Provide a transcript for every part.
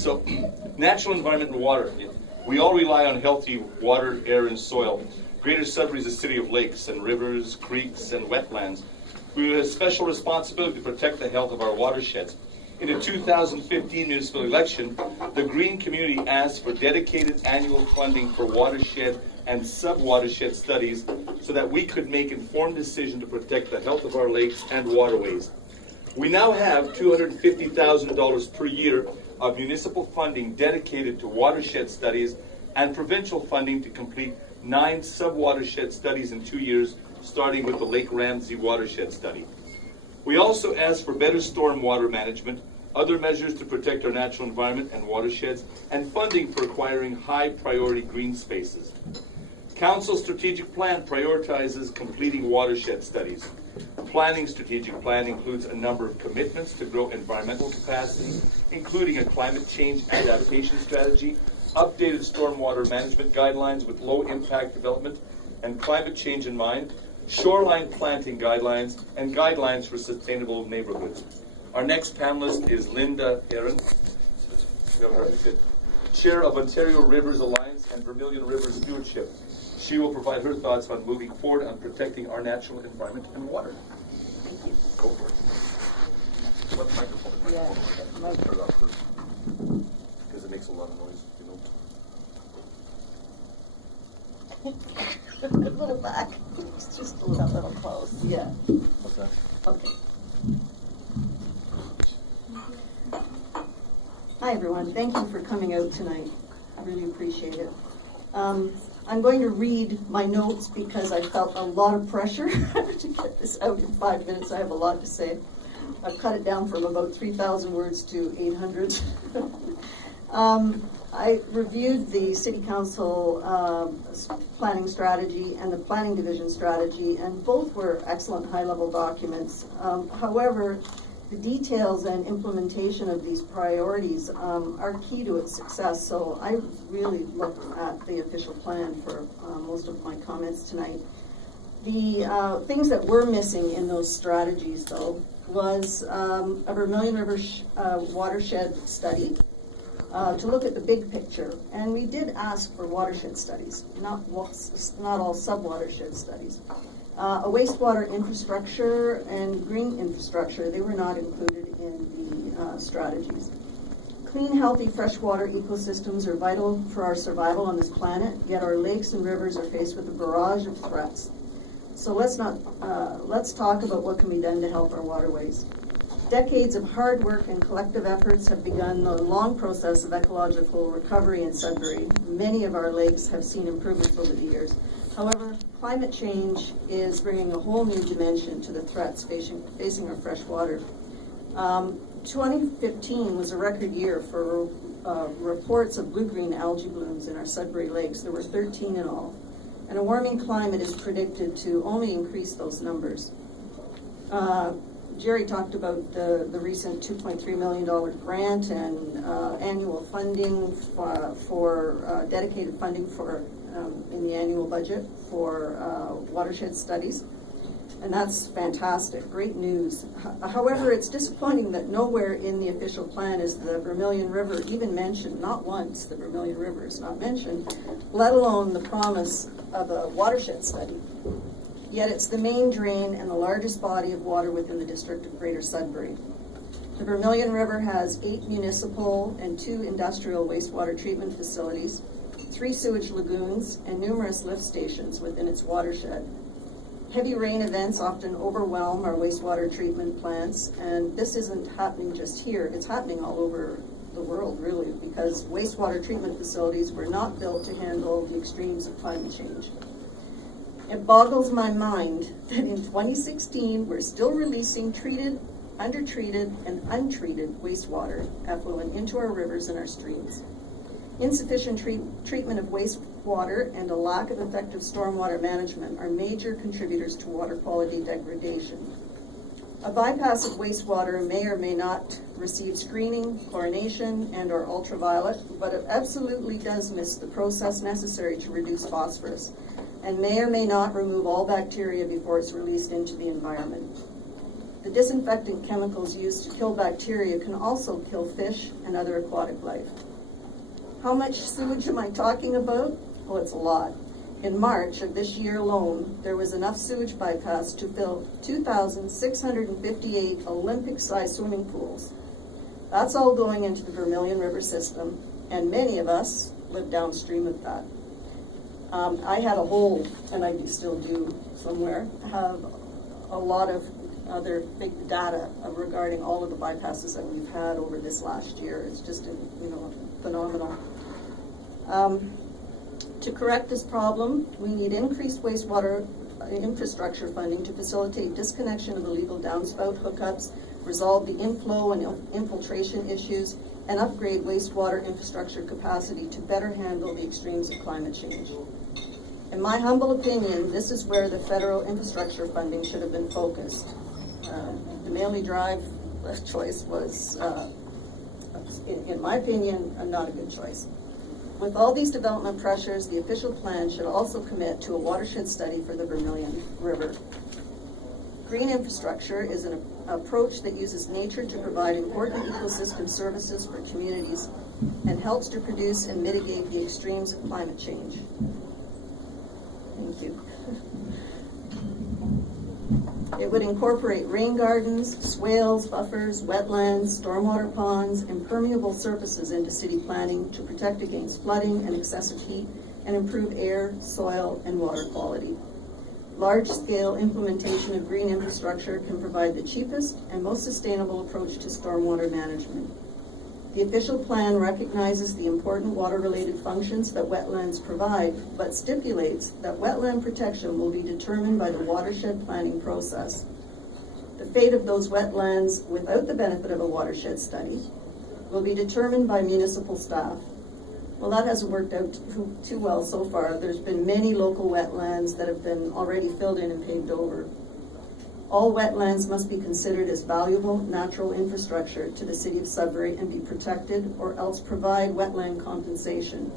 So, natural environment and water. We all rely on healthy water, air, and soil. Greater Sudbury is a city of lakes and rivers, creeks, and wetlands. We have a special responsibility to protect the health of our watersheds. In the 2015 municipal election, the Green community asked for dedicated annual funding for watershed and sub-watershed studies so that we could make informed decisions to protect the health of our lakes and waterways. We now have $250,000 per year of municipal funding dedicated to watershed studies and provincial funding to complete 9 sub-watershed studies in 2 years, starting with the Lake Ramsey watershed study. We also asked for better stormwater management, other measures to protect our natural environment and watersheds, and funding for acquiring high-priority green spaces. Council's strategic plan prioritizes completing watershed studies. Planning strategic plan includes a number of commitments to grow environmental capacity, including a climate change adaptation strategy, updated stormwater management guidelines with low-impact development and climate change in mind, shoreline planting guidelines, and guidelines for sustainable neighborhoods. Our next panelist is Linda Heron, Chair of Ontario Rivers Alliance and Vermilion River Stewardship. She will provide her thoughts on moving forward on protecting our natural environment and water. Thank you. Go for it. What microphone? Yeah, Turn it off first, because it makes a lot of noise, you know. a little back. It's just a little close. Yeah. What's that? Okay. Hi, everyone. Thank you for coming out tonight. I really appreciate it. I'm going to read my notes because I felt a lot of pressure to get this out in 5 minutes. I have a lot to say. I've cut it down from about 3,000 words to 800. I reviewed the City Council planning strategy and the Planning Division strategy, and both were excellent high-level documents. However, the details and implementation of these priorities are key to its success, so I really looked at the official plan for most of my comments tonight. The things that were missing in those strategies, though, was a Vermilion River watershed study to look at the big picture. And we did ask for watershed studies, not all sub-watershed studies. A wastewater infrastructure and green infrastructure, they were not included in the strategies. Clean, healthy freshwater ecosystems are vital for our survival on this planet, yet our lakes and rivers are faced with a barrage of threats. So let's talk about what can be done to help our waterways. Decades of hard work and collective efforts have begun the long process of ecological recovery in Sudbury. Many of our lakes have seen improvements over the years. However, climate change is bringing a whole new dimension to the threats facing our fresh water. 2015 was a record year for reports of blue-green algae blooms in our Sudbury lakes. There were 13 in all. And a warming climate is predicted to only increase those numbers. Jerry talked about the recent $2.3 million grant and annual funding for dedicated funding for in the annual budget for watershed studies. And that's fantastic, great news. However, it's disappointing that nowhere in the official plan is the Vermilion River even mentioned. Not once the Vermilion River is not mentioned, let alone the promise of a watershed study. Yet it's the main drain and the largest body of water within the district of Greater Sudbury. The Vermilion River has 8 municipal and 2 industrial wastewater treatment facilities, 3 sewage lagoons, and numerous lift stations within its watershed. Heavy rain events often overwhelm our wastewater treatment plants, and this isn't happening just here, it's happening all over the world, really, because wastewater treatment facilities were not built to handle the extremes of climate change. It boggles my mind that in 2016, we're still releasing treated, undertreated, and untreated wastewater effluent into our rivers and our streams. Insufficient treatment of wastewater and a lack of effective stormwater management are major contributors to water quality degradation. A bypass of wastewater may or may not receive screening, chlorination, and/or ultraviolet, but it absolutely does miss the process necessary to reduce phosphorus, and may or may not remove all bacteria before it's released into the environment. The disinfectant chemicals used to kill bacteria can also kill fish and other aquatic life. How much sewage am I talking about? Oh, it's a lot. In March of this year alone, there was enough sewage bypass to fill 2,658 Olympic-sized swimming pools. That's all going into the Vermilion River system, and many of us live downstream of that. I had a whole, and I still do somewhere, have a lot of other big data regarding all of the bypasses that we've had over this last year. It's just, phenomenal. To correct this problem, we need increased wastewater infrastructure funding to facilitate disconnection of illegal downspout hookups, resolve the inflow and infiltration issues, and upgrade wastewater infrastructure capacity to better handle the extremes of climate change. In my humble opinion, this is where the federal infrastructure funding should have been focused. The Manley Drive choice was, in my opinion, not a good choice. With all these development pressures, the official plan should also commit to a watershed study for the Vermilion River. Green infrastructure is an approach that uses nature to provide important ecosystem services for communities and helps to produce and mitigate the extremes of climate change. Thank you. It would incorporate rain gardens, swales, buffers, wetlands, stormwater ponds, and permeable surfaces into city planning to protect against flooding and excessive heat and improve air, soil, and water quality. Large-scale implementation of green infrastructure can provide the cheapest and most sustainable approach to stormwater management. The official plan recognizes the important water-related functions that wetlands provide, but stipulates that wetland protection will be determined by the watershed planning process. The fate of those wetlands without the benefit of a watershed study will be determined by municipal staff. Well, that hasn't worked out too well so far. There's been many local wetlands that have been already filled in and paved over. All wetlands must be considered as valuable natural infrastructure to the City of Sudbury and be protected, or else provide wetland compensation.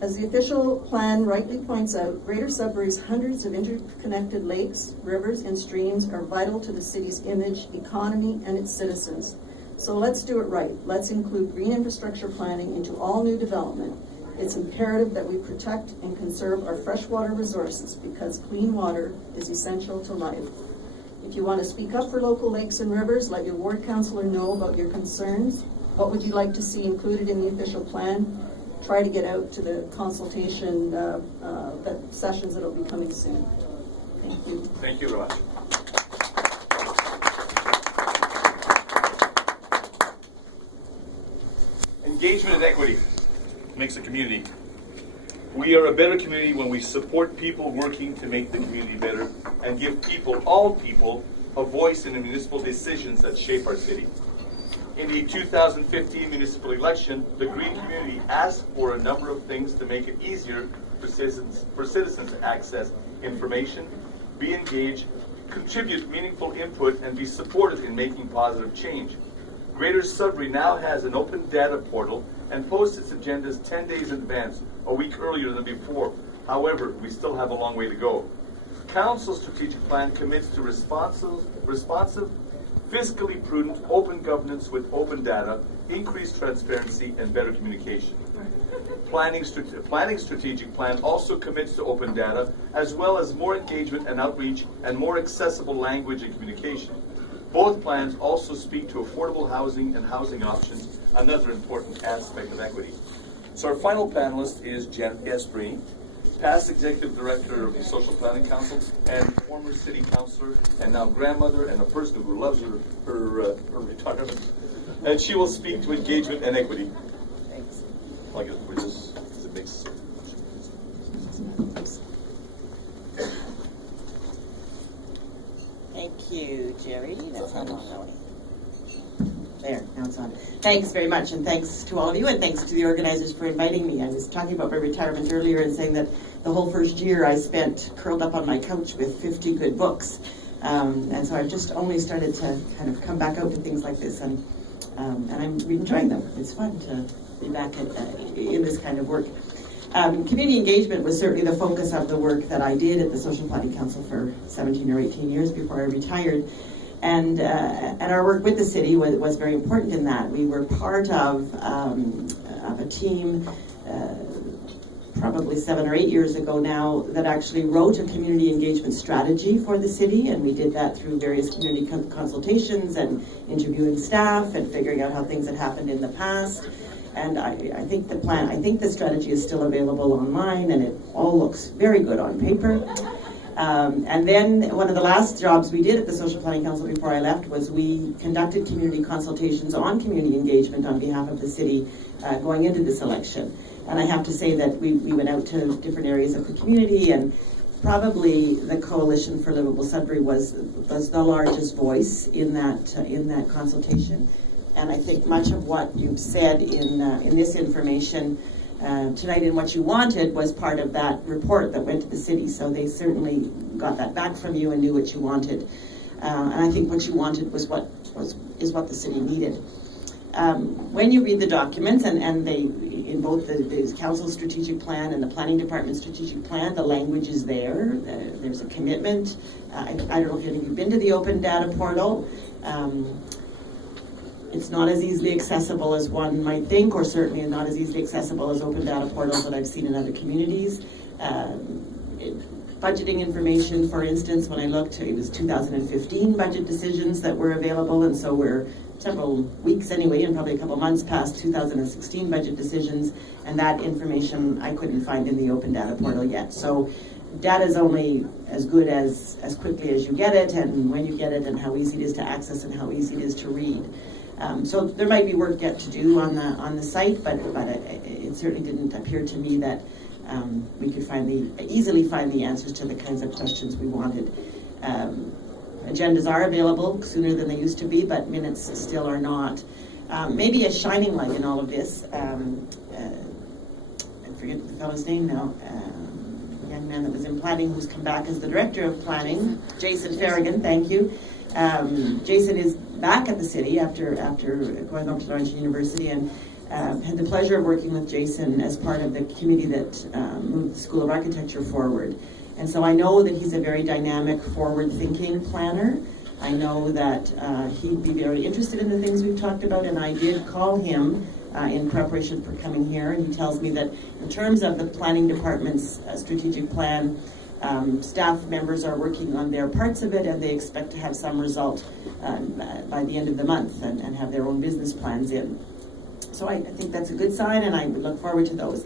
As the official plan rightly points out, Greater Sudbury's hundreds of interconnected lakes, rivers, and streams are vital to the city's image, economy, and its citizens. So let's do it right. Let's include green infrastructure planning into all new development. It's imperative that we protect and conserve our freshwater resources because clean water is essential to life. If you want to speak up for local lakes and rivers, let your ward councillor know about your concerns. What would you like to see included in the official plan? Try to get out to the consultation sessions that will be coming soon. Thank you. Thank you very much. Engagement and equity makes a community. We are a better community when we support people working to make the community better and give people, all people, a voice in the municipal decisions that shape our city. In the 2015 municipal election, the Green community asked for a number of things to make it easier for citizens to access information, be engaged, contribute meaningful input, and be supported in making positive change. Greater Sudbury now has an open data portal and posts its agendas 10 days in advance, a week earlier than before. However, we still have a long way to go. Council's strategic plan commits to responsive, fiscally prudent, open governance with open data, increased transparency, and better communication. Planning strategic plan also commits to open data, as well as more engagement and outreach and more accessible language and communication. Both plans also speak to affordable housing and housing options, another important aspect of equity. So our final panelist is Janet Gasparini, past Executive Director of the Social Planning Council and former City Councillor and now grandmother and a person who loves her retirement. And she will speak to engagement and equity. Thanks. Like it, which is a mix. Thank you, Jerry. That's on now. There, now it's on. Thanks very much, and thanks to all of you, and thanks to the organizers for inviting me. I was talking about my retirement earlier and saying that the whole first year I spent curled up on my couch with 50 good books. And so I've just only started to kind of come back out to things like this, and I'm enjoying them. It's fun to be back in this kind of work. Community engagement was certainly the focus of the work that I did at the Social Planning Council for 17 or 18 years before I retired. And our work with the city was very important in that. We were part of a team probably 7 or 8 years ago now that actually wrote a community engagement strategy for the city, and we did that through various community consultations and interviewing staff and figuring out how things had happened in the past. And I think the strategy is still available online, and it all looks very good on paper. And then one of the last jobs we did at the Social Planning Council before I left was we conducted community consultations on community engagement on behalf of the city going into this election. And I have to say that we went out to different areas of the community, and probably the Coalition for Livable Sudbury was the largest voice in that consultation. And I think much of what you've said in this information tonight and what you wanted was part of that report that went to the city. So they certainly got that back from you and knew what you wanted. And I think what you wanted is what the city needed. When you read the documents, and they, in both the council strategic plan and the planning department strategic plan, the language is there. There's a commitment. I don't know if any of you have been to the open data portal. It's not as easily accessible as one might think, or certainly not as easily accessible as open data portals that I've seen in other communities. Budgeting information, for instance, when I looked, it was 2015 budget decisions that were available, and so we're several weeks anyway, and probably a couple months past 2016 budget decisions, and that information I couldn't find in the open data portal yet. So data is only as good as quickly as you get it, and when you get it, and how easy it is to access and how easy it is to read. So there might be work yet to do on the site, but it certainly didn't appear to me that we could easily find the answers to the kinds of questions we wanted. Agendas are available sooner than they used to be, but minutes still are not. Maybe a shining light in all of this, I forget the fellow's name now, the young man that was in planning who's come back as the director of planning, Jason Farragon, thank you. Jason is back at the city after going up to Laurentian University, and had the pleasure of working with Jason as part of the committee that moved the School of Architecture forward. And so I know that he's a very dynamic, forward-thinking planner. I know that he'd be very interested in the things we've talked about, and I did call him in preparation for coming here, and he tells me that in terms of the planning department's strategic plan, staff members are working on their parts of it, and they expect to have some result by the end of the month and have their own business plans in. So I think that's a good sign, and I would look forward to those.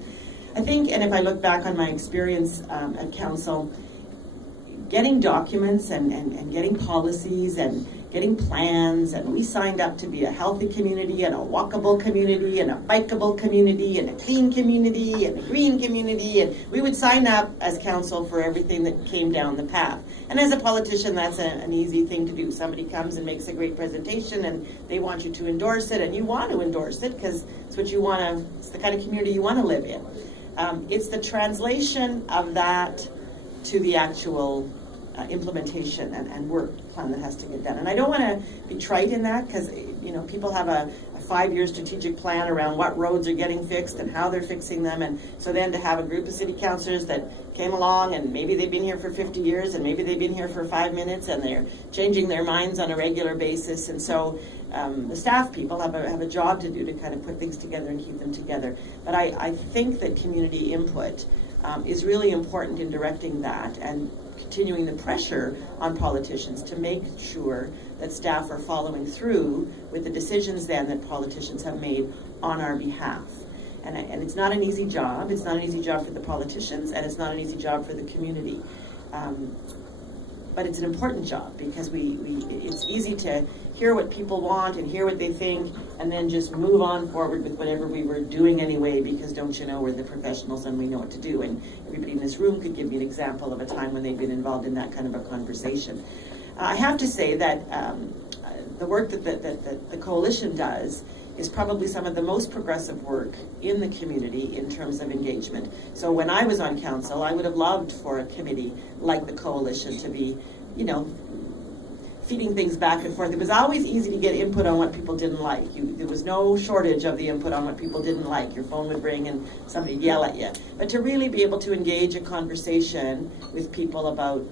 I think, and if I look back on my experience at council, getting documents and getting policies and getting plans, and we signed up to be a healthy community and a walkable community and a bikeable community and a clean community and a green community, and we would sign up as council for everything that came down the path. And as a politician, that's an easy thing to do. Somebody comes and makes a great presentation and they want you to endorse it, and you want to endorse it because it's what you want to, it's the kind of community you want to live in. It's the translation of that to the actual implementation and work plan that has to get done. And I don't want to be trite in that, because people have a 5-year strategic plan around what roads are getting fixed and how they're fixing them, and so then to have a group of city councilors that came along, and maybe they've been here for 50 years and maybe they've been here for 5 minutes, and they're changing their minds on a regular basis, and so the staff people have a job to do to kind of put things together and keep them together. But I think that community input is really important in directing that and continuing the pressure on politicians to make sure that staff are following through with the decisions then that politicians have made on our behalf. And it's not an easy job. It's not an easy job for the politicians, and it's not an easy job for the community. But it's an important job, because it's easy to hear what people want and hear what they think and then just move on forward with whatever we were doing anyway, because don't you know, we're the professionals and we know what to do. And everybody in this room could give me an example of a time when they've been involved in that kind of a conversation. I have to say that the work that the coalition does is probably some of the most progressive work in the community in terms of engagement. So when I was on council, I would have loved for a committee like the coalition to be, feeding things back and forth. It was always easy to get input on what people didn't like. There was no shortage of the input on what people didn't like. Your phone would ring and somebody would yell at you. But to really be able to engage a conversation with people about,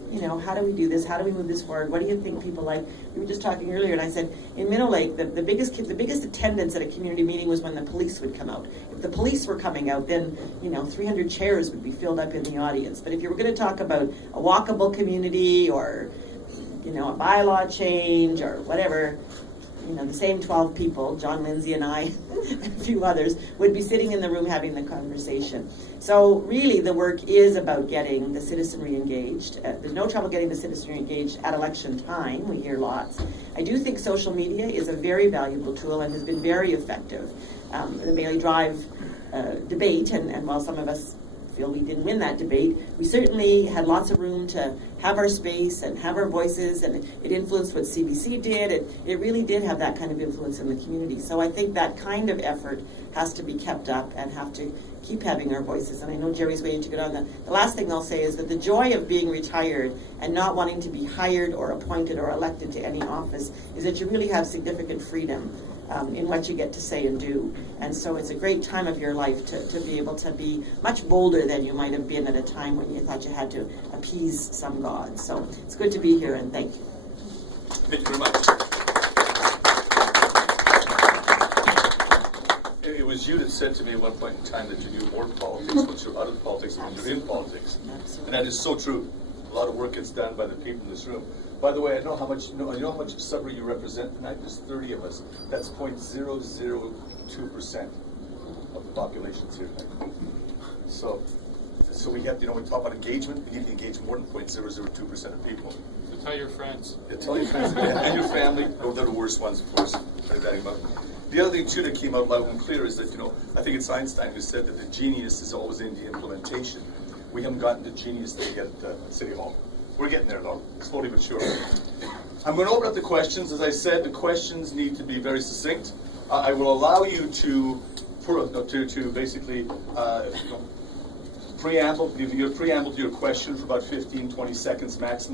how do we do this? How do we move this forward? What do you think people like? We were just talking earlier, and I said, in Minnow Lake, the biggest attendance at a community meeting was when the police would come out. If the police were coming out, then, 300 chairs would be filled up in the audience. But if you were going to talk about a walkable community or a bylaw change or whatever, the same 12 people, John Lindsay and I, and a few others, would be sitting in the room having the conversation. So really the work is about getting the citizenry engaged. There's no trouble getting the citizenry engaged at election time. We hear lots. I do think social media is a very valuable tool and has been very effective. The Bailey Drive debate, and while some of us feel we didn't win that debate, we certainly had lots of room to have our space and have our voices, and it influenced what CBC did. It really did have that kind of influence in the community. So I think that kind of effort has to be kept up and have to keep having our voices. And I know Jerry's waiting to get on. The last thing I'll say is that the joy of being retired and not wanting to be hired or appointed or elected to any office is that you really have significant freedom in what you get to say and do. And so it's a great time of your life to be able to be much bolder than you might have been at a time when you thought you had to appease some god. So it's good to be here, and thank you. Thank you very much. It was you that said to me at one point in time that you do more politics once you're out of politics than when you're in politics. Absolutely. And that is so true. A lot of work gets done by the people in this room. By the way, I know how much Sudbury you represent tonight. There's 30 of us. That's 0.002% of the population's here tonight. So we have, we talk about engagement. We need to engage more than 0.002% of people. So tell your friends. Yeah, tell your friends and your family. Those are the worst ones, of course. The other thing too that came out loud and clear is that I think it's Einstein who said that the genius is always in the implementation. We haven't gotten the genius that we get at City Hall. We're getting there though, slowly but surely. I'm going to open up the questions. As I said, the questions need to be very succinct. I will allow you to basically preamble to your question for about 15, 20 seconds maximum.